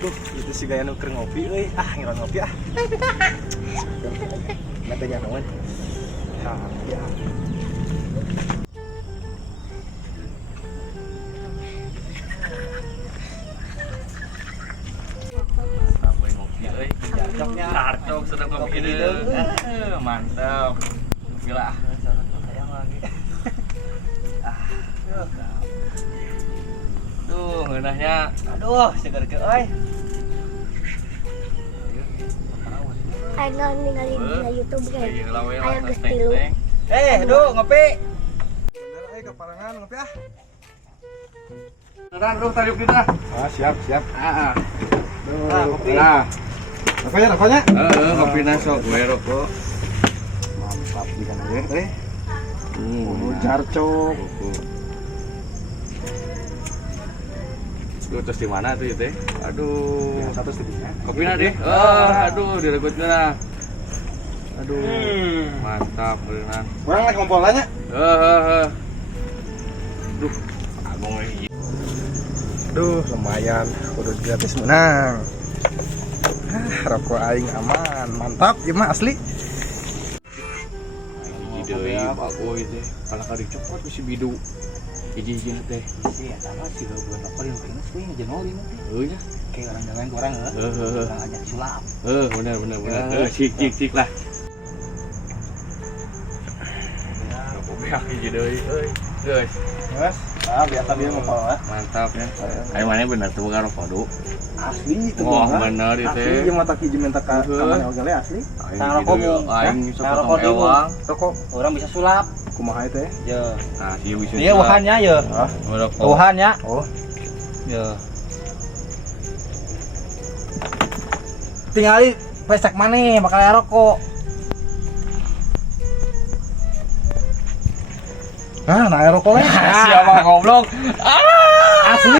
Duh, itu si gaya nuker ngopi euy. Ah, ngiron ngopi ah. Nanti nyaman. Ah, ya. Sampai ngopi euy. Jarcoknya. Jarcok sedang ngopi deung. Mantap. Gila. Sayang lagi. Tuh, ngeunahnya. Aduh, seger ke euy. Ayo ninggalin di YouTube guys. Ayo lawe Ayo lah geus teng tilu. teng. Duh, ngopi. Bener euy kaparangan ngopi ah. Beneran bro, tariuk dina. Ah, siap. Ah. Duh, ngopi. Nah, Rokoknya. ngopi sok gue rokok. Mantap di kana we teh. Jarcok. Lu terus di mana tuh teh? Aduh. Yang satu sedihnya. Kopinya deh. Aduh, direbutnya nah. Aduh. Mantap beneran. Kurang lagi ngompolannya. Duh, agung lagi. Duh, lumayan. Kudu gratis menang. Rokok aing aman. Mantap, ieu mah asli. Ide bagus teh. Kalau kali cepot bisa bidu. Hiji-hiji teh. Sih, eta mah sih buat rokok yang kena sih ngejenolin. Ya. Kayak orang jalan orang orang ajak sulap. Bener. Cik lah. Rokok beak hiji deui euy. Geus. Mas, biasa dia ngopol lah. Mantap ya. Ayo mana bener tuh bukan rokok du. Asli itu. Wah, bener itu. Asli jeung mata hiji minta ka kamane ogale asli. Sang rokok aing sok ewang. Rokok Orang bisa sulap. kumaha teh? Ya. Nah, si bisa. Dia wahannya ya. Hah? Rokok. Wahannya. Oh, Ya. tinggali pesek maneh bakal rokok. Nah rokok lah. Siapa goblok? Asli.